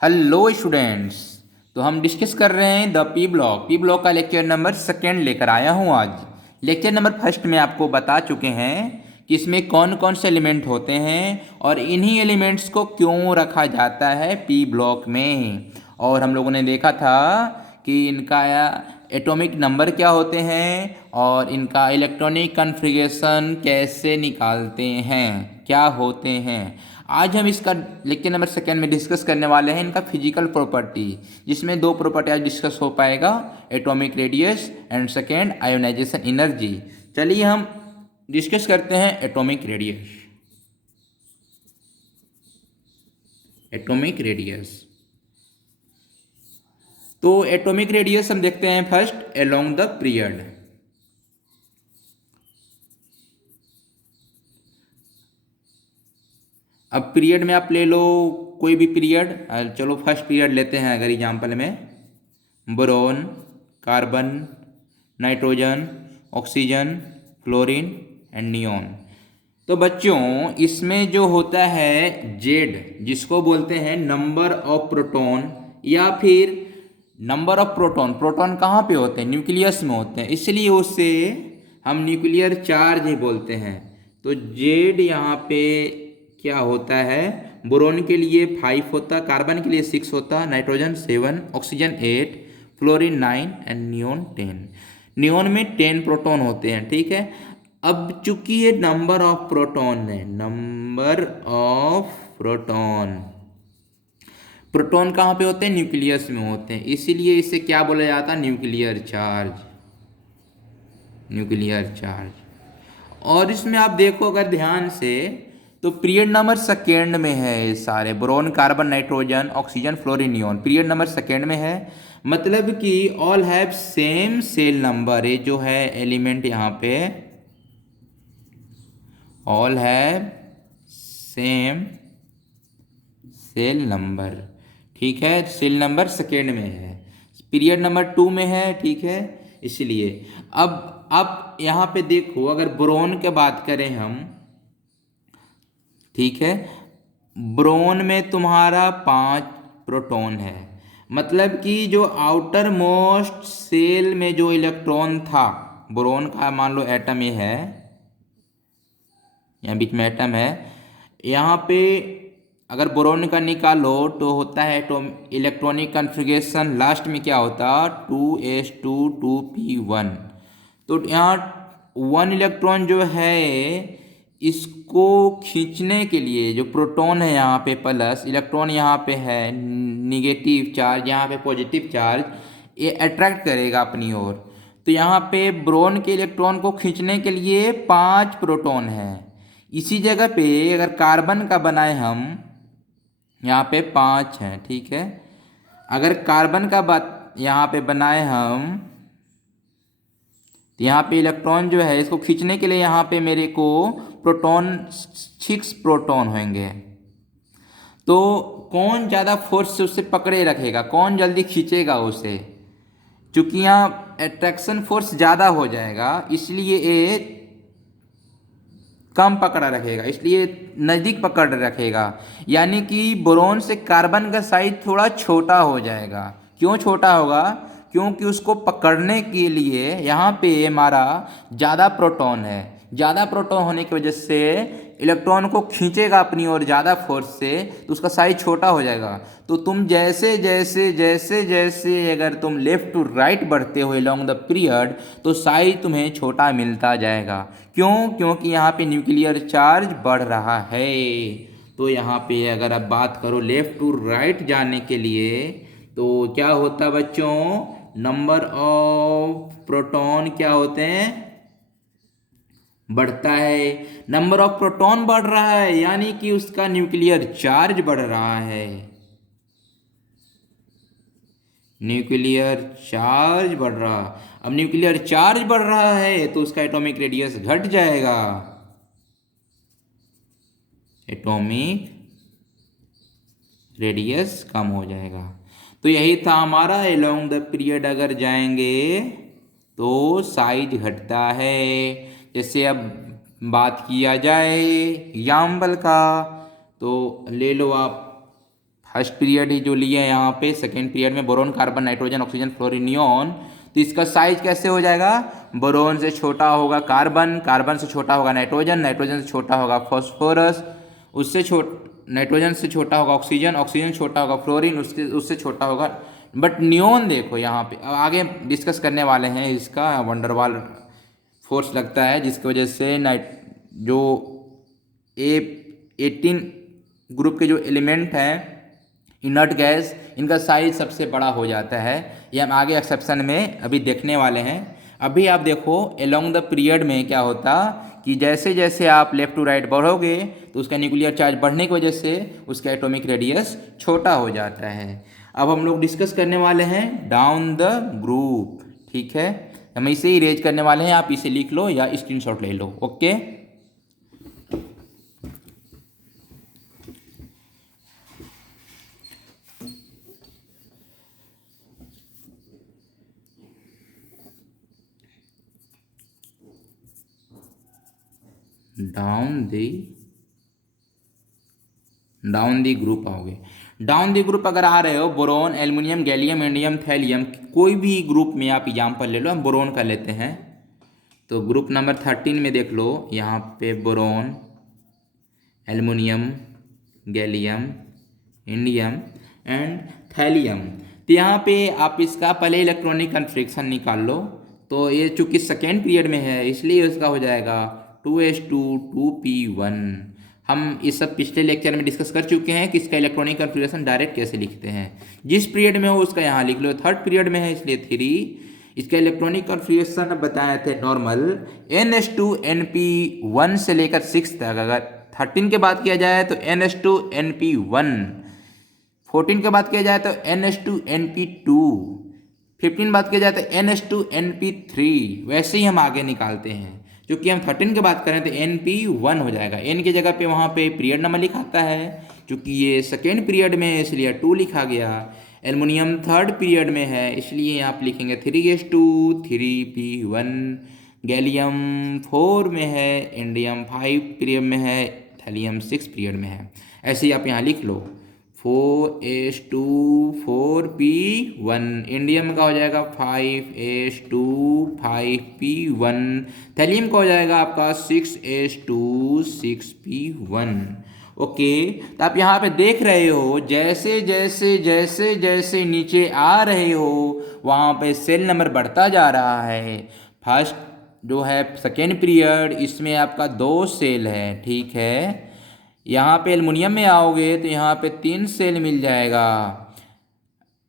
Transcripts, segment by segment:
Hello students. तो हम discuss कर रहे हैं द पी ब्लॉक का लेक्चर नंबर सेकेंड लेकर आया हूँ आज। लेक्चर नंबर फर्स्ट में आपको बता चुके हैं कि इसमें कौन कौन से एलिमेंट होते हैं और इन्हीं एलिमेंट्स को क्यों रखा जाता है पी ब्लॉक में। और हम लोगों ने देखा था कि इनका एटॉमिक नंबर क्या होते हैं और इनका इलेक्ट्रॉनिक कॉन्फ़िगरेशन कैसे निकालते हैं, क्या होते हैं। आज हम इसका लेक्चर नंबर सेकेंड में डिस्कस करने वाले हैं इनका फिजिकल प्रॉपर्टी, जिसमें दो प्रॉपर्टी आज डिस्कस हो पाएगा, atomic radius and second ionization energy. चलिए हम डिस्कस करते हैं एटॉमिक रेडियस। एटॉमिक रेडियस, तो एटॉमिक रेडियस हम देखते हैं फर्स्ट अलोंग द पीरियड। अब पीरियड में आप ले लो कोई भी पीरियड। चलो फर्स्ट पीरियड लेते हैं अगर एग्जाम्पल में, boron, carbon, nitrogen, oxygen, fluorine and neon. तो बच्चों इसमें जो होता है जेड, जिसको बोलते हैं नंबर ऑफ प्रोटॉन या फिर नंबर ऑफ प्रोटॉन। प्रोटॉन कहाँ पे होते हैं? न्यूक्लियस में होते हैं, इसलिए उसे हम न्यूक्लियर चार्ज ही बोलते हैं। तो जेड यहाँ पे क्या होता है, बोरोन के लिए 5 होता, कार्बन के लिए 6 होता, nitrogen 7, oxygen 8, fluorine 9 and neon 10। Neon में 10 प्रोटॉन होते हैं, ठीक है। अब चूंकि ये नंबर ऑफ प्रोटॉन है, नंबर ऑफ प्रोटॉन, प्रोटॉन कहाँ पे होते हैं? न्यूक्लियस में होते हैं, इसीलिए इसे क्या बोला जाता है? Nuclear charge, nuclear charge. और इसमें आप देखो अगर ध्यान से, तो पीरियड नंबर सेकेंड में है ये सारे, boron, carbon, nitrogen, oxygen, fluorine, neon period number second में है। मतलब कि all have same shell number. ये जो है एलिमेंट यहाँ पे all have same shell number, ठीक है। सेल नंबर सेकेंड में है, पीरियड नंबर 2 में है, ठीक है। इसलिए अब यहाँ पे देखो, अगर बोरोन की बात करें हम, ठीक है, बोरोन में तुम्हारा 5 प्रोटॉन है। मतलब कि जो आउटर मोस्ट सेल में जो इलेक्ट्रॉन था बोरोन का, मान लो एटम ये है, यहाँ बीच में एटम है, यहाँ पे अगर बोरोन का निकालो तो होता है तो इलेक्ट्रॉनिक कॉन्फ़िगरेशन लास्ट में क्या होता, 2s2 2p1। तो यहाँ 1 इलेक्ट्रॉन जो है इसको खींचने के लिए, जो प्रोटॉन है यहाँ पे प्लस, इलेक्ट्रॉन यहाँ पे है निगेटिव चार्ज, यहाँ पे पॉजिटिव चार्ज, ये अट्रैक्ट करेगा अपनी ओर। तो यहाँ पे बोरोन के इलेक्ट्रॉन को खींचने के लिए 5 प्रोटॉन है। इसी जगह पे अगर कार्बन का बनाए हम, यहाँ पे 5 हैं, ठीक है। अगर कार्बन का बात यहाँ पे बनाए हम, तो यहाँ पे इलेक्ट्रॉन जो है इसको खींचने के लिए यहाँ पे मेरे को प्रोटॉन 6 प्रोटॉन होंगे। तो कौन ज़्यादा फोर्स से उसे पकड़े रखेगा, कौन जल्दी खींचेगा उसे? चूंकि यहाँ अट्रैक्शन फोर्स ज़्यादा हो जाएगा, इसलिए ये कम पकड़ा रखेगा, इसलिए नज़दीक पकड़ रखेगा। यानी कि बोरोन से कार्बन का साइज थोड़ा छोटा हो जाएगा। क्यों छोटा होगा? क्योंकि उसको पकड़ने के लिए यहाँ पे हमारा ज़्यादा प्रोटॉन है। ज़्यादा प्रोटॉन होने की वजह से इलेक्ट्रॉन को खींचेगा अपनी ओर ज़्यादा फोर्स से, तो उसका साइज छोटा हो जाएगा। तो तुम जैसे जैसे जैसे जैसे अगर तुम लेफ़्ट टू राइट बढ़ते हो अलोंग द पीरियड, तो साइज तुम्हें छोटा मिलता जाएगा। क्यों? क्योंकि यहाँ पे न्यूक्लियर चार्ज बढ़ रहा है। तो यहाँ पे अगर आप बात करो लेफ़्ट टू राइट जाने के लिए, तो क्या होता बच्चों, नंबर ऑफ प्रोटॉन क्या होते हैं, बढ़ता है। नंबर ऑफ प्रोटॉन बढ़ रहा है यानी कि उसका न्यूक्लियर चार्ज बढ़ रहा है, न्यूक्लियर चार्ज बढ़ रहा। अब न्यूक्लियर चार्ज बढ़ रहा है तो उसका एटॉमिक रेडियस घट जाएगा, एटॉमिक रेडियस कम हो जाएगा। तो यही था हमारा, अलोंग द पीरियड अगर जाएंगे तो साइज घटता है। जैसे अब बात किया जाए एग्जाम्पल का, तो ले लो आप फर्स्ट पीरियड ही जो लिया है यहाँ पे, सेकेंड पीरियड में boron, carbon, nitrogen, oxygen, fluorine, neon, तो इसका साइज कैसे हो जाएगा? बोरोन से छोटा होगा कार्बन, कार्बन से छोटा होगा नाइट्रोजन, नाइट्रोजन से छोटा होगा फॉस्फोरस, नाइट्रोजन से छोटा होगा ऑक्सीजन, ऑक्सीजन छोटा होगा फ्लोरीन, उससे छोटा होगा। बट नियोन देखो यहाँ पे, अब आगे डिस्कस करने वाले हैं इसका वंडरवाल फोर्स लगता है, जिसकी वजह से जो A18 ग्रुप के जो एलिमेंट हैं इनर्ट गैस, इनका साइज सबसे बड़ा हो जाता है। ये हम आगे एक्सेप्शन में अभी देखने वाले हैं। अभी आप देखो एलोंग द पीरियड में क्या होता कि जैसे जैसे आप लेफ्ट टू राइट बढ़ोगे तो उसका न्यूक्लियर चार्ज बढ़ने की वजह से उसका एटॉमिक रेडियस छोटा हो जाता है। अब हम लोग डिस्कस करने वाले हैं डाउन द ग्रुप, ठीक है। हम इसे इरेज करने वाले हैं, आप इसे लिख लो या स्क्रीनशॉट ले लो, ओके। डाउन दी ग्रुप आओगे। डाउन दी ग्रुप अगर आ रहे हो, boron, aluminium, gallium, indium, thallium, कोई भी ग्रुप में आप एग्जाम्पल ले लो। हम बोरोन का लेते हैं, तो ग्रुप नंबर 13 में देख लो, यहाँ पे boron, aluminium, gallium, indium and thallium. तो यहाँ पे आप इसका पहले इलेक्ट्रॉनिक कन्फिग्रेशन निकाल लो। तो ये चूंकि सेकेंड पीरियड में है इसलिए इसका हो जाएगा 2s2 2p1। हम इस सब पिछले लेक्चर में डिस्कस कर चुके हैं कि इसका इलेक्ट्रॉनिक कन्फिग्रेशन डायरेक्ट कैसे लिखते हैं। जिस पीरियड में हो उसका यहाँ लिख लो, थर्ड पीरियड में है इसलिए 3। इसका इलेक्ट्रॉनिक कन्फिग्रेशन बताए थे नॉर्मल NH2NP1 से लेकर 6 तक। अगर 13 के बात किया जाए तो NH2NP1, 14 के बात किया जाए तो NH2NP2, 15 बात किया जाए तो NH2NP3। वैसे ही हम आगे निकालते हैं। क्योंकि हम 13 की बात करें तो NP1 हो जाएगा, N की जगह पे वहाँ पे पीरियड नंबर लिखाता है। क्योंकि ये सेकेंड पीरियड में है इसलिए 2 लिखा गया। एल्युमिनियम थर्ड पीरियड में है इसलिए आप लिखेंगे 3s2 3p1। गैलियम 4 में है, इंडियम 5 पीरियड में है, थैलियम 6 पीरियड में है। ऐसे ही आप यहाँ लिख लो 4s2 4p1। इंडियम का हो जाएगा 5s2 5p1। थैलियम का हो जाएगा आपका 6s2 6p1। ओके, तो आप यहाँ पे देख रहे हो जैसे जैसे जैसे जैसे नीचे आ रहे हो वहाँ पे सेल नंबर बढ़ता जा रहा है। फर्स्ट जो है सेकेंड पीरियड, इसमें आपका 2 सेल है, ठीक है। यहाँ पे एल्युमिनियम में आओगे तो यहाँ पे 3 सेल मिल जाएगा।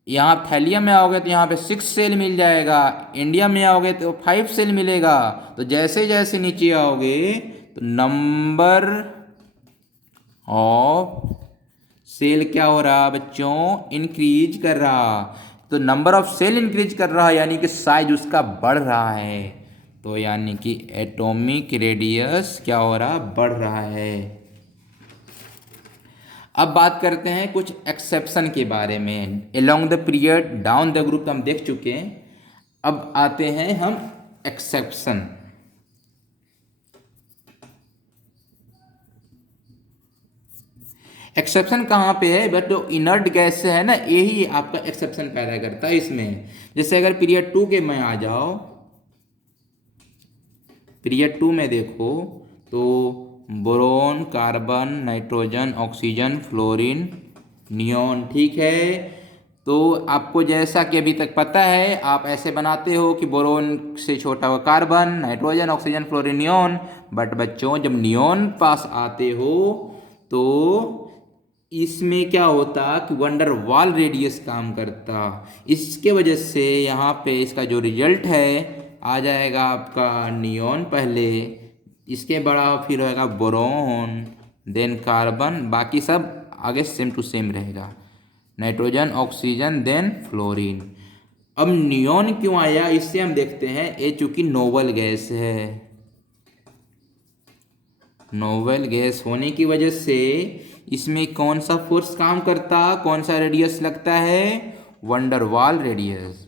यहाँ थैलियम में आओगे तो यहाँ पे 6 सेल मिल जाएगा। इंडियम में आओगे तो 5 सेल मिलेगा। तो जैसे जैसे नीचे आओगे तो नंबर ऑफ सेल क्या हो रहा बच्चों? इंक्रीज कर रहा। तो नंबर ऑफ सेल इंक्रीज कर रहा है यानी कि साइज उसका बढ़ रहा है। तो यानी कि एटॉमिक रेडियस क्या हो रहा? बढ़ रहा है। अब बात करते हैं कुछ एक्सेप्शन के बारे में। Along the period, down the group हम देख चुके हैं। अब आते हैं हम एक्सेप्शन। एक्सेप्शन कहाँ पे है? बट जो इनर्ट गैस है ना, यही आपका एक्सेप्शन पैदा करता है इसमें। जैसे अगर पीरियड 2 के में आ जाओ, पीरियड 2 में देखो तो boron, carbon, nitrogen, oxygen, fluorine, neon, ठीक है। तो आपको जैसा कि अभी तक पता है आप ऐसे बनाते हो कि बोरोन से छोटा हुआ carbon, nitrogen, oxygen, fluorine, neon. But बच्चों जब नियोन पास आते हो तो इसमें क्या होता कि वंडर वाल रेडियस काम करता। इसके वजह से यहाँ पे इसका जो रिजल्ट है आ जाएगा आपका नियोन पहले, इसके बड़ा फिर होगा बोरोन, देन कार्बन, बाकी सब आगे सेम टू सेम रहेगा, नाइट्रोजन, ऑक्सीजन, देन फ्लोरीन। अब नियोन क्यों आया इससे हम देखते हैं। ये चूंकि नोबल गैस है, नोबल गैस होने की वजह से इसमें कौन सा फोर्स काम करता, कौन सा रेडियस लगता है? वंडर वाल रेडियस।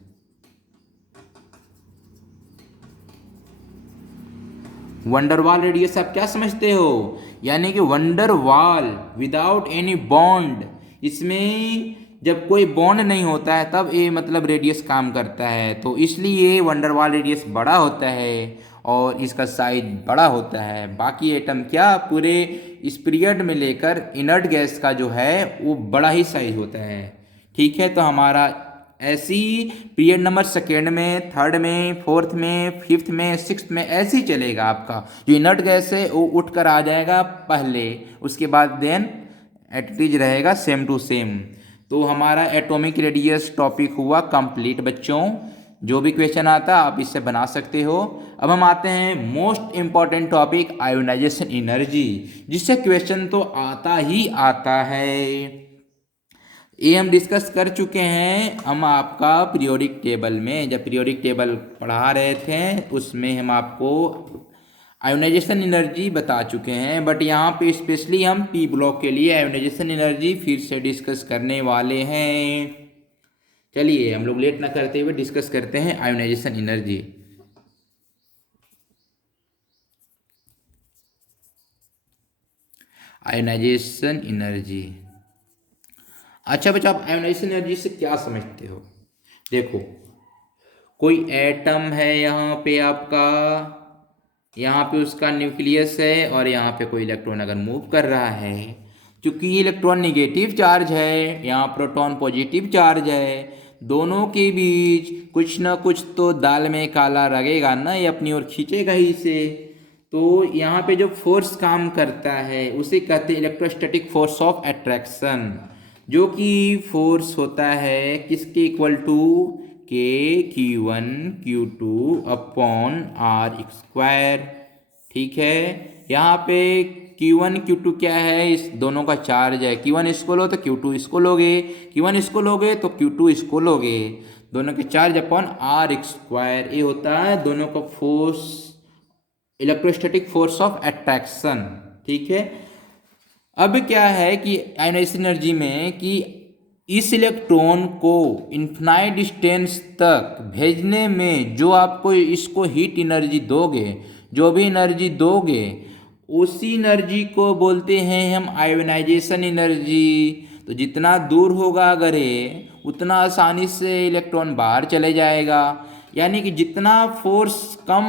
वंडर वाल रेडियस आप क्या समझते हो? यानी कि वंडर वाल विदाउट एनी बॉन्ड, इसमें जब कोई बॉन्ड नहीं होता है तब ये मतलब रेडियस काम करता है, तो इसलिए वंडरवाल रेडियस बड़ा होता है और इसका साइज बड़ा होता है। बाकी एटम क्या पूरे इस पीरियड में लेकर इनर्ट गैस का जो है वो बड़ा ही साइज होता है। ठीक है, तो हमारा ऐसी पीरियड नंबर सेकेंड में, थर्ड में, फोर्थ में, फिफ्थ में, सिक्स्थ में ऐसे ही चलेगा। आपका जो इनर्ट गैस है वो उठ कर आ जाएगा पहले, उसके बाद देन एटिज रहेगा सेम टू सेम। तो हमारा एटॉमिक रेडियस टॉपिक हुआ कंप्लीट बच्चों। जो भी क्वेश्चन आता आप इससे बना सकते हो। अब हम आते हैं most important topic ionisation energy, जिससे क्वेश्चन तो आता ही आता है। ये हम डिस्कस कर चुके हैं हम आपका पीरियोडिक टेबल में, जब पीरियोडिक टेबल पढ़ा रहे थे उसमें हम आपको आयोनाइजेशन एनर्जी बता चुके हैं। बट यहाँ पे स्पेशली हम पी ब्लॉक के लिए आयोनाइजेशन एनर्जी फिर से डिस्कस करने वाले हैं। चलिए हम लोग लेट ना करते हुए डिस्कस करते हैं आयोनाइजेशन एनर्जी। आयोनाइजेशन एनर्जी, अच्छा बच्चा, आप आयोनाइजेशन एनर्जी से क्या समझते हो? देखो, कोई एटम है यहाँ पे आपका, यहाँ पे उसका न्यूक्लियस है और यहाँ पे कोई इलेक्ट्रॉन अगर मूव कर रहा है, क्योंकि ये इलेक्ट्रॉन निगेटिव चार्ज है, यहाँ प्रोटॉन पॉजिटिव चार्ज है, दोनों के बीच कुछ ना कुछ तो दाल में काला लगेगा ना, ये अपनी ओर खींचेगा ही इसे। तो यहाँ पे जो फोर्स काम करता है उसे कहते हैं इलेक्ट्रोस्टैटिक फोर्स ऑफ अट्रैक्शन, जो कि फोर्स होता है किसके इक्वल टू के Q1 Q2 upon are square. ठीक है, यहाँ पे Q1 Q2 क्या है, इस दोनों का चार्ज है। Q1 इसको लो तो Q2 इसको लोगे, Q1 इसको लोगे तो Q2 इसको लोगे, दोनों के चार्ज अपॉन आर स्क्वायर। ये होता है दोनों का force, electrostatic force of attraction. ठीक है, अब क्या है कि आयोनाइजेशन एनर्जी में कि इस इलेक्ट्रॉन को इन्फिनाइट डिस्टेंस तक भेजने में जो आपको इसको हीट एनर्जी दोगे, जो भी एनर्जी दोगे उसी एनर्जी को बोलते हैं हम आयोनाइजेशन एनर्जी। तो जितना दूर होगा अगर ये, उतना आसानी से इलेक्ट्रॉन बाहर चले जाएगा, यानी कि जितना फोर्स कम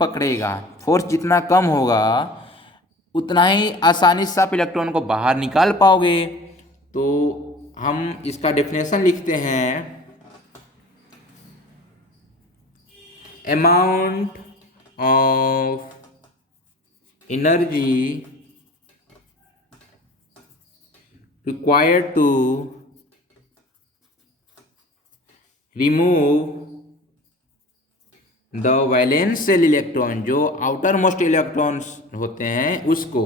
पकड़ेगा, फोर्स जितना कम होगा उतना ही आसानी से आप इलेक्ट्रॉन को बाहर निकाल पाओगे। तो हम इसका डेफिनेशन लिखते हैं, amount of energy required to remove the valence shell electron, जो आउटर मोस्ट इलेक्ट्रॉन्स होते हैं उसको,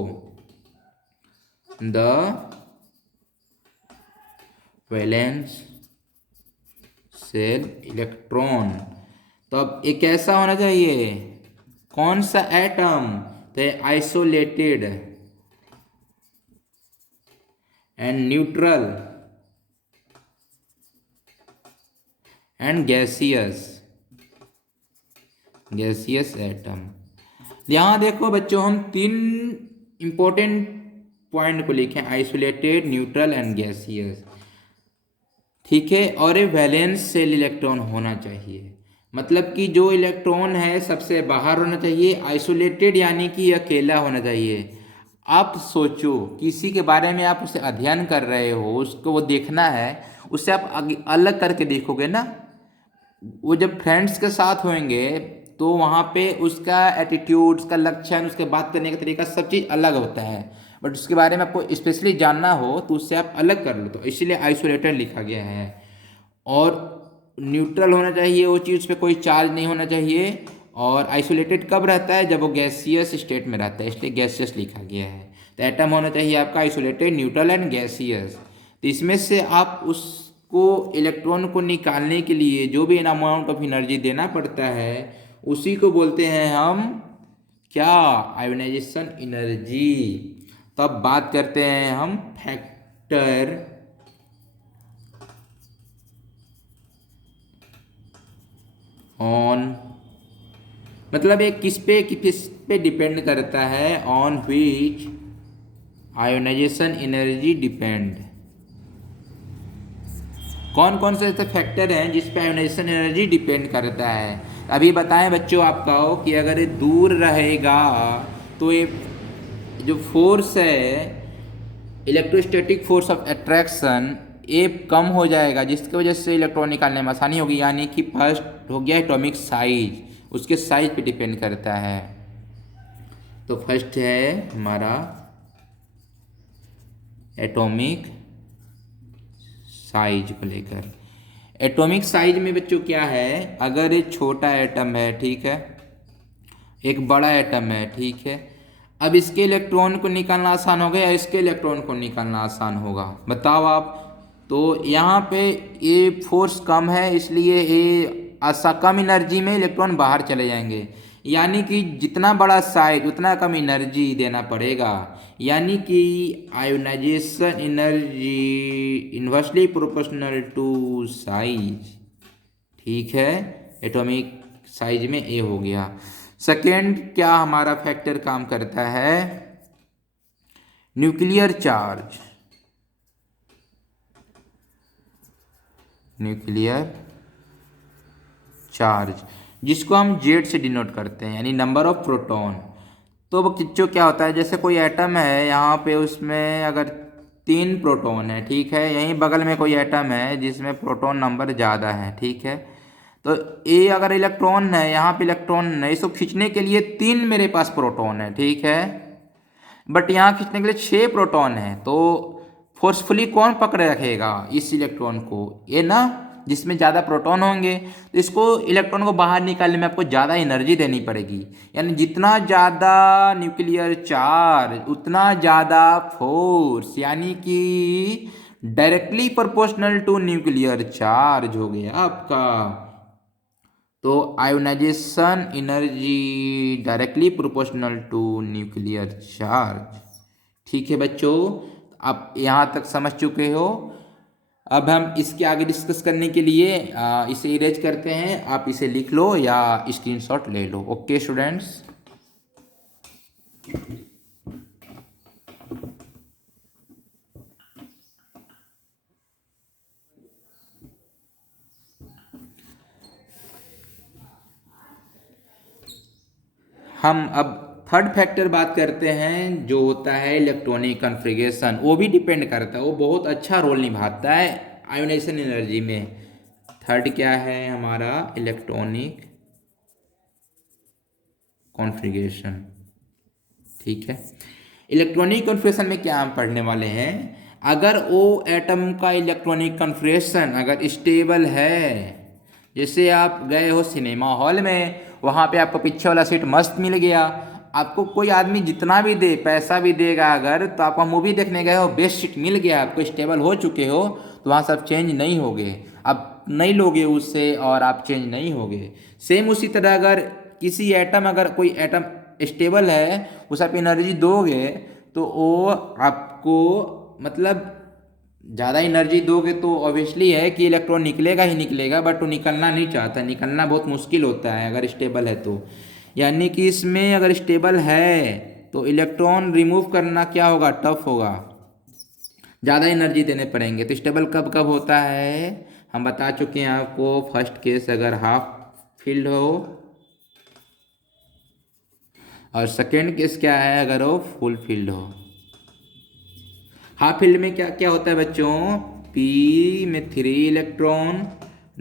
द वैलेंस शेल इलेक्ट्रॉन। तो अब ये कैसा होना चाहिए, कौन सा एटम, तो isolated and neutral and gaseous atom. यहाँ देखो बच्चों, हम तीन इंपॉर्टेंट पॉइंट को लिखे, आइसोलेटेड, न्यूट्रल एंड गैसियस। ठीक है, और ये वैलेंस शेल इलेक्ट्रॉन होना चाहिए, मतलब कि जो इलेक्ट्रॉन है सबसे बाहर होना चाहिए। आइसोलेटेड यानी कि अकेला होना चाहिए। आप सोचो किसी के बारे में आप उसे अध्ययन कर रहे हो, उसको वो देखना है, उससे आप अलग करके देखोगे ना। वो जब फ्रेंड्स के साथ होंगे तो वहाँ पे उसका एटीट्यूड, उसका लक्षण, उसके बात करने का तरीका सब चीज़ अलग होता है। बट उसके बारे में आपको स्पेशली जानना हो तो उससे आप अलग कर लो, तो इसीलिए आइसोलेटेड लिखा गया है। और न्यूट्रल होना चाहिए, वो चीज़ पे कोई चार्ज नहीं होना चाहिए। और आइसोलेटेड कब रहता है, जब वो गैसियस स्टेट में रहता है, इसलिए गैसियस लिखा गया है। तो एटम होना चाहिए आपका आइसोलेटेड, न्यूट्रल एंड गैसियस। तो इसमें से आप उसको इलेक्ट्रॉन को निकालने के लिए जो भी अमाउंट ऑफ एनर्जी देना पड़ता है उसी को बोलते हैं हम क्या, आयोनाइजेशन एनर्जी। तब बात करते हैं हम फैक्टर ऑन, मतलब ये किस पे डिपेंड करता है, on which ionisation energy depend. कौन कौन से ऐसे फैक्टर हैं जिस पे आयोनाइजेशन एनर्जी डिपेंड करता है? अभी बताएं बच्चों आपका हो कि अगर ये दूर रहेगा तो ये जो फोर्स है, इलेक्ट्रोस्टैटिक फोर्स ऑफ अट्रैक्शन, ये कम हो जाएगा, जिसकी वजह से इलेक्ट्रॉन निकालने में आसानी होगी। यानी कि फर्स्ट हो गया एटॉमिक साइज, उसके साइज पे डिपेंड करता है। तो फर्स्ट है हमारा एटॉमिक साइज को लेकर। एटॉमिक साइज में बच्चों क्या है, अगर एक छोटा एटम है, ठीक है, एक बड़ा एटम है, ठीक है, अब इसके इलेक्ट्रॉन को निकालना आसान होगा या इसके इलेक्ट्रॉन को निकालना आसान होगा, बताओ आप। तो यहाँ पे ये फोर्स कम है, इसलिए ये कम एनर्जी में इलेक्ट्रॉन बाहर चले जाएंगे। यानी कि जितना बड़ा साइज उतना कम एनर्जी देना पड़ेगा। यानी कि ionisation energy inversely proportional to size, ठीक है, एटॉमिक साइज में ए हो गया। सेकेंड क्या हमारा फैक्टर काम करता है, न्यूक्लियर चार्ज। न्यूक्लियर चार्ज जिसको हम जेड से डिनोट करते हैं, यानी नंबर ऑफ प्रोटॉन। तो वो किच्चो क्या होता है, जैसे कोई एटम है यहाँ पे, उसमें अगर 3 प्रोटॉन है, ठीक है, यहीं बगल में कोई एटम है जिसमें प्रोटॉन नंबर ज़्यादा है, ठीक है, तो ए अगर इलेक्ट्रॉन है, यहाँ पे इलेक्ट्रॉन है, इसको खींचने के लिए 3 मेरे पास प्रोटॉन है, ठीक है, बट यहाँ खींचने के लिए 6 प्रोटॉन है। तो फोर्सफुली कौन पकड़े रखेगा इस इलेक्ट्रॉन को, ये ना, जिसमें ज़्यादा प्रोटॉन होंगे। तो इसको इलेक्ट्रॉन को बाहर निकालने में आपको ज़्यादा एनर्जी देनी पड़ेगी। यानी जितना ज़्यादा न्यूक्लियर चार्ज उतना ज़्यादा फोर्स, यानी कि directly proportional to nuclear charge हो गया आपका। तो ionisation energy directly proportional to nuclear charge, ठीक है बच्चों, आप यहाँ तक समझ चुके हो। अब हम इसके आगे डिस्कस करने के लिए इसे इरेज करते हैं, आप इसे लिख लो या स्क्रीनशॉट ले लो। ओके स्टूडेंट्स, हम अब थर्ड फैक्टर बात करते हैं जो होता है इलेक्ट्रॉनिक कॉन्फ़िगरेशन। वो भी डिपेंड करता है, वो बहुत अच्छा रोल निभाता है आयोनाइजेशन एनर्जी में। थर्ड क्या है हमारा, इलेक्ट्रॉनिक कॉन्फ़िगरेशन, ठीक है। इलेक्ट्रॉनिक कॉन्फ़िगरेशन में क्या हम पढ़ने वाले हैं, अगर वो एटम का इलेक्ट्रॉनिक कॉन्फ़िगरेशन अगर स्टेबल है, जैसे आप गए हो सिनेमा हॉल में, वहाँ पे आपको पीछे वाला सीट मस्त मिल गया, आपको कोई आदमी जितना भी दे, पैसा भी देगा अगर, तो आप मूवी देखने गए हो, बेस्ट सीट मिल गया आपको, स्टेबल हो चुके हो, तो वहाँ सब चेंज नहीं होगे, आप नहीं लोगे उससे और आप चेंज नहीं होगे। सेम उसी तरह अगर किसी एटम, अगर कोई एटम स्टेबल है, उस आप एनर्जी दोगे तो वो आपको, मतलब ज़्यादा एनर्जी दोगे तो ऑब्वियसली है कि इलेक्ट्रॉन निकलेगा ही निकलेगा, बट वो निकलना नहीं चाहता, निकलना बहुत मुश्किल होता है अगर स्टेबल है तो। यानी कि इसमें अगर स्टेबल है तो इलेक्ट्रॉन रिमूव करना क्या होगा, टफ होगा, ज़्यादा एनर्जी देने पड़ेंगे। तो स्टेबल कब कब होता है, हम बता चुके हैं आपको। फर्स्ट केस अगर हाफ फील्ड हो, और सेकेंड केस क्या है, अगर वो फुल फील्ड हो। हाफ फील्ड में क्या क्या होता है बच्चों, पी में 3 इलेक्ट्रॉन,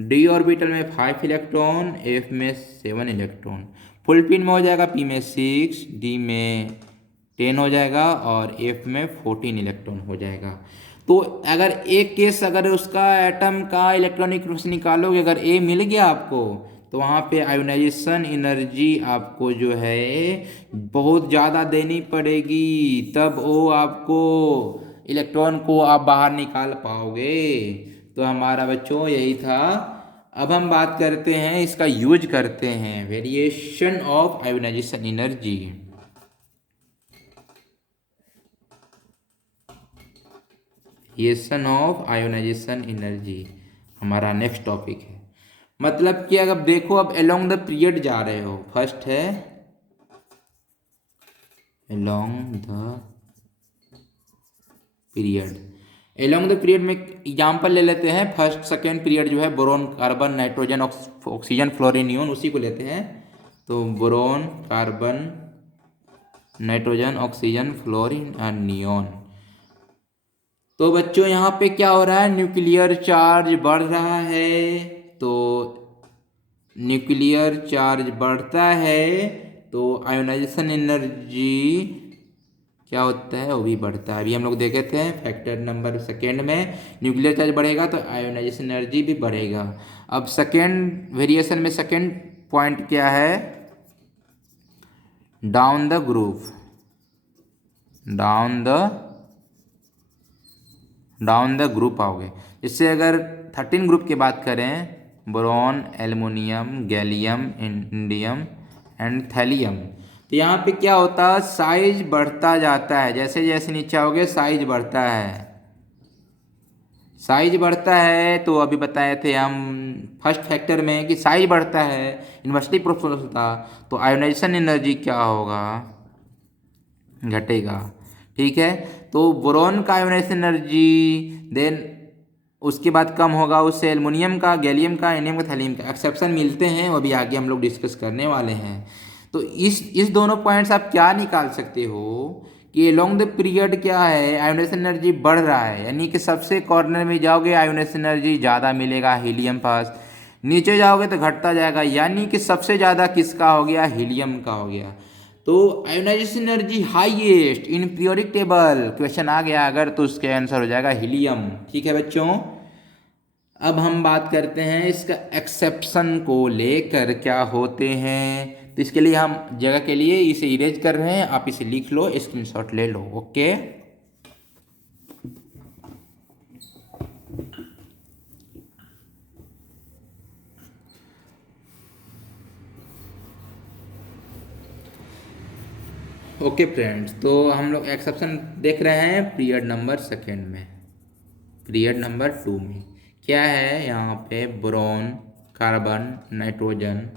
डी ऑर्बिटल में 5 इलेक्ट्रॉन, एफ में 7 इलेक्ट्रॉन। फुल फील्ड में हो जाएगा पी में 6, डी में 10 हो जाएगा, और एफ में 14 इलेक्ट्रॉन हो जाएगा। तो अगर एक केस, अगर उसका एटम का इलेक्ट्रॉनिक रूप से निकालोगे, अगर ए मिल गया आपको, तो वहाँ पे आयोनाइजेशन एनर्जी आपको जो है बहुत ज़्यादा देनी पड़ेगी, तब वो आपको इलेक्ट्रॉन को आप बाहर निकाल पाओगे। तो हमारा बच्चों यही था। अब हम बात करते हैं, इसका यूज करते हैं, variation of ionisation energy. Variation of ionisation energy हमारा नेक्स्ट टॉपिक है। मतलब कि अगर देखो, अब अलोंग द पीरियड जा रहे हो, फर्स्ट है along the period, along the period में एग्जाम्पल ले लेते हैं, फर्स्ट सेकेंड पीरियड जो है boron carbon nitrogen oxygen fluorine neon, उसी को लेते हैं। तो boron carbon nitrogen oxygen fluorine and neon. तो बच्चों यहाँ पे क्या हो रहा है, न्यूक्लियर चार्ज बढ़ रहा है। तो न्यूक्लियर चार्ज बढ़ता है तो आयोनाइजेशन एनर्जी क्या होता है, वो भी बढ़ता है। अभी हम लोग देखे थे फैक्टर नंबर सेकेंड में, न्यूक्लियर चार्ज बढ़ेगा तो आयोनाइजेशन एनर्जी भी बढ़ेगा। अब सेकेंड वेरिएशन में सेकेंड पॉइंट क्या है, down the group, down the group आओगे। इससे अगर 13 ग्रुप की बात करें, boron, aluminium, gallium, indium and thallium, तो यहाँ पे क्या होता है, साइज बढ़ता जाता है। जैसे जैसे नीचे आओगे साइज बढ़ता है, साइज बढ़ता है। तो अभी बताए थे हम फर्स्ट फैक्टर में कि साइज बढ़ता है, इन्वर्सली प्रोपोर्शनल था, तो आयोनाइजेशन एनर्जी क्या होगा, घटेगा। ठीक है, तो बोरॉन का आयोनाइजेशन एनर्जी देन उसके बाद कम होगा, उससे एल्युमिनियम का, गैलियम का, इंडियम का, थैलियम का एक्सेप्शन मिलते हैं, वो भी आगे हम लोग डिस्कस करने वाले हैं। तो इस दोनों पॉइंट्स आप क्या निकाल सकते हो कि अलोंग द पीरियड क्या है, आयोनाइजेशन एनर्जी बढ़ रहा है, यानी कि सबसे कॉर्नर में जाओगे आयोनाइजेशन एनर्जी ज़्यादा मिलेगा हीलियम पास, नीचे जाओगे तो घटता जाएगा, यानी कि सबसे ज़्यादा किसका हो गया, हीलियम का हो गया। तो ionisation energy highest in periodic table, question आ गया अगर तो उसके आंसर हो जाएगा हीलियम। ठीक है बच्चों, अब हम बात करते हैं इसका एक्सेप्शन को लेकर क्या होते हैं। तो इसके लिए हम जगह के लिए इसे इरेज कर रहे हैं, आप इसे लिख लो, स्क्रीनशॉट ले लो। ओके, ओके फ्रेंड्स, तो हम लोग एक्सेप्शन देख रहे हैं पीरियड नंबर सेकेंड में। पीरियड नंबर 2 में क्या है, यहाँ पे boron, carbon, nitrogen,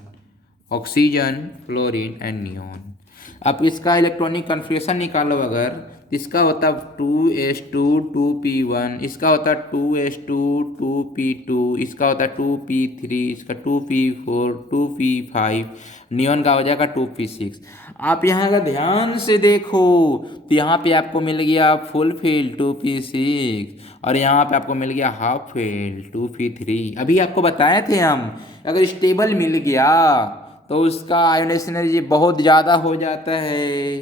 oxygen, fluorine and neon. अब इसका इलेक्ट्रॉनिक कन्फिग्रेशन निकालो अगर, इसका होता 2s2 2p1, इसका होता 2s2 2p2, इसका होता 2p3, इसका 2p4 2p5, नियोन का हो जाएगा 2p6। आप यहाँ अगर ध्यान से देखो तो यहाँ पे आपको मिल गया फुल फील्ड 2p6 और यहाँ पे आपको मिल गया हाफ फील्ड 2p3। अभी आपको बताए थे हम, अगर स्टेबल मिल गया तो उसका आयोनाइजेशन एनर्जी बहुत ज़्यादा हो जाता है।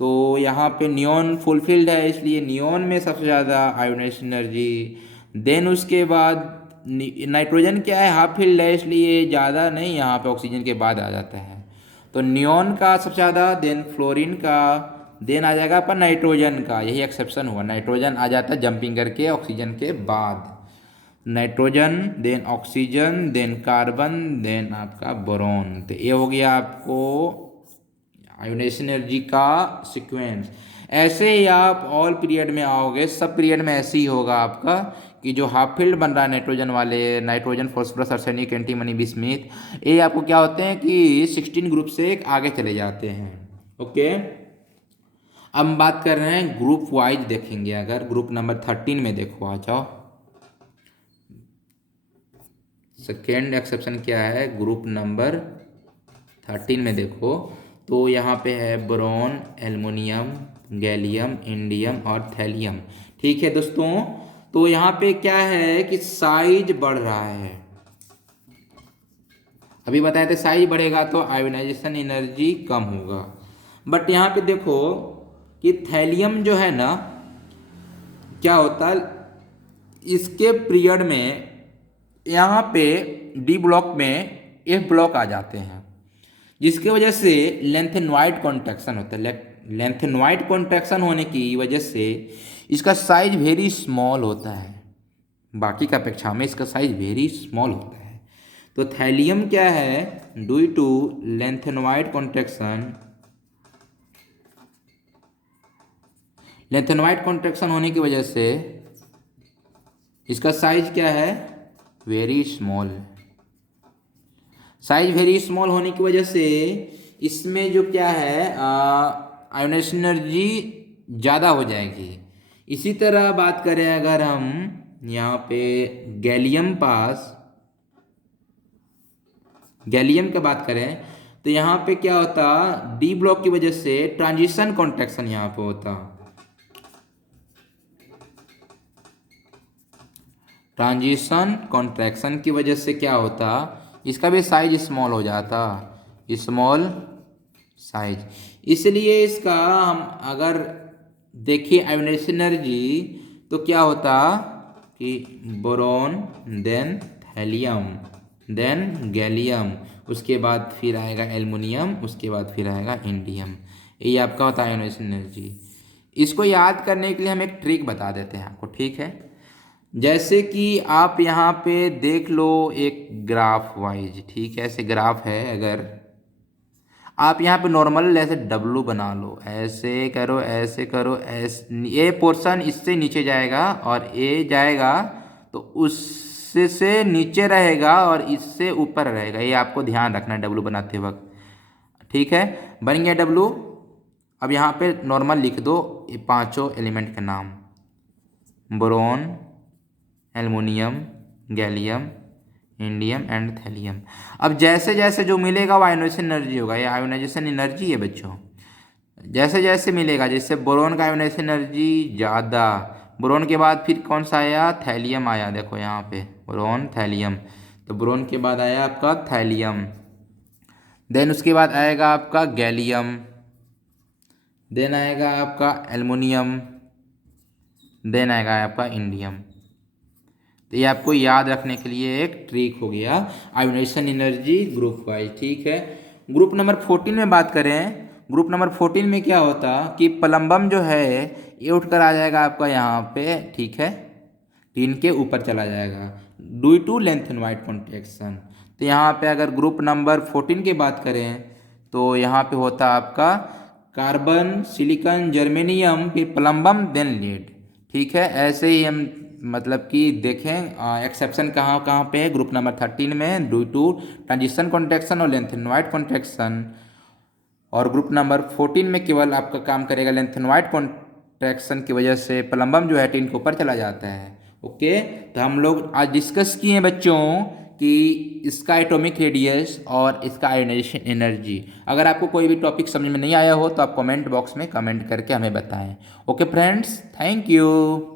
तो यहाँ पे नियोन फुलफिल्ड है, इसलिए नियोन में सबसे ज़्यादा आयोनाइजेशन एनर्जी। देन उसके बाद नाइट्रोजन क्या है, हाफ फील्ड है, इसलिए ज़्यादा नहीं, यहाँ पे ऑक्सीजन के बाद आ जाता है। तो नियोन का सबसे ज़्यादा, देन फ्लोरीन का, देन आ जाएगा पर नाइट्रोजन का, यही एक्सेप्शन हुआ, नाइट्रोजन आ जाता है जंपिंग करके ऑक्सीजन के बाद। Nitrogen then oxygen then carbon then आपका बोरॉन। तो ये हो गया आपको आयोनाइजेशन एनर्जी का सीक्वेंस। ऐसे ही आप ऑल पीरियड में आओगे, सब पीरियड में ऐसे ही होगा आपका कि जो हाफ फील्ड बन रहा है नाइट्रोजन वाले, nitrogen, phosphorus, arsenic, antimony, bismuth, ये आपको क्या होते हैं कि 16 ग्रुप से आगे चले जाते हैं। ओके, अब हम बात कर रहे हैं ग्रुप वाइज देखेंगे। अगर ग्रुप नंबर 13 में देखो, आ जाओ, सेकेंड एक्सेप्शन क्या है, ग्रुप नंबर 13 में देखो तो यहाँ पे है बोरॉन, एल्युमिनियम, गैलियम, इंडियम और थैलियम। ठीक है दोस्तों, तो यहाँ पे क्या है कि साइज बढ़ रहा है। अभी बताए थे साइज बढ़ेगा तो आयोनाइजेशन एनर्जी कम होगा, बट यहाँ पे देखो कि थैलियम जो है ना, क्या होता है इसके पीरियड में, यहाँ पे डी ब्लॉक में एफ ब्लॉक आ जाते हैं, जिसकी वजह से लेंथेनॉइड कॉन्ट्रैक्शन होता है। लेंथेनॉइड कॉन्ट्रैक्शन होने की वजह से इसका साइज वेरी स्मॉल होता है, बाकी का अपेक्षा में इसका साइज वेरी स्मॉल होता है। तो थैलियम क्या है, due to lanthanoid contraction, lanthanoid contraction होने की वजह से इसका साइज क्या है, very small. Size very small होने की वजह से इसमें जो क्या है आयोनाइजेशन एनर्जी ज़्यादा हो जाएगी, इसी तरह बात करें अगर हम यहाँ पे गैलियम की बात करें तो यहाँ पे क्या होता, डी ब्लॉक की वजह से ट्रांजिशन कॉन्ट्रैक्शन यहाँ पे होता। ट्रांजिशन कॉन्ट्रैक्शन की वजह से क्या होता, इसका भी साइज स्मॉल हो जाता, स्मॉल साइज। इसलिए इसका हम अगर देखिए आयोनाइजेशन एनर्जी तो क्या होता कि boron, then thallium, then gallium, उसके बाद फिर आएगा एल्युमिनियम, उसके बाद फिर आएगा इंडियम। ये आपका होता है आयोनाइजेशन एनर्जी। इसको याद करने के लिए हम एक ट्रिक बता देते हैं आपको, ठीक है। जैसे कि आप यहाँ पे देख लो एक ग्राफ वाइज, ठीक है, ऐसे ग्राफ है, अगर आप यहाँ पे नॉर्मल ऐसे डब्लू बना लो, ऐसे करो, ऐसे करो, ऐसे ये पोर्शन इससे नीचे जाएगा और ये जाएगा तो उससे से नीचे रहेगा और इससे ऊपर रहेगा, ये आपको ध्यान रखना है डब्लू बनाते वक्त, ठीक है। बन गया डब्लू। अब यहाँ पे नॉर्मल लिख दो ये पांचों एलिमेंट का नाम, boron, aluminium, gallium, indium and thallium. अब जैसे जैसे जो मिलेगा वो आयोनाइजेशन एनर्जी होगा, ये आयोनाइजेशन एनर्जी है बच्चों। जैसे जैसे मिलेगा, जैसे बोरॉन का आयोनाइजेशन एनर्जी ज़्यादा, बोरॉन के बाद फिर कौन सा आया, थैलियम आया, देखो यहाँ पे बोरॉन थैलियम, तो बोरॉन के बाद आया आपका थैलियम, देन उसके बाद आएगा आपका गैलियम, देन आएगा आपका एल्युमिनियम, देन आएगा आपका इंडियम। तो ये आपको याद रखने के लिए एक ट्रिक हो गया आयोनाइजेशन एनर्जी ग्रुप वाइज, ठीक है। ग्रुप नंबर 14 में बात करें, ग्रुप नंबर 14 में क्या होता कि प्लम्बम जो है ये उठकर आ जाएगा आपका यहाँ पे, ठीक है, टीन के ऊपर चला जाएगा ड्यू टू लेंथेनॉइड कॉन्ट्रैक्शन। तो यहाँ पे अगर ग्रुप नंबर 14 की बात करें तो यहाँ पे होता आपका कार्बन, सिलिकॉन, जर्मेनियम, फिर प्लम्बम, देन लीड, ठीक है। ऐसे ही हम मतलब कि देखें एक्सेप्शन कहाँ कहाँ पे है, ग्रुप नंबर 13 में ड्यू टू ट्रांजिशन कॉन्ट्रैक्शन और लेंथेनॉइड कॉन्ट्रैक्शन, और ग्रुप नंबर 14 में केवल आपका काम करेगा लेंथेनॉइड कॉन्ट्रैक्शन की वजह से प्लम्बम जो है टीन के ऊपर चला जाता है। ओके, तो हम लोग आज डिस्कस किए हैं बच्चों कि इसका एटॉमिक रेडियस और इसका आयोनाइजेशन एनर्जी। अगर आपको कोई भी टॉपिक समझ में नहीं आया हो तो आप कमेंट बॉक्स में कमेंट करके हमें बताएं। Okay friends, thank you.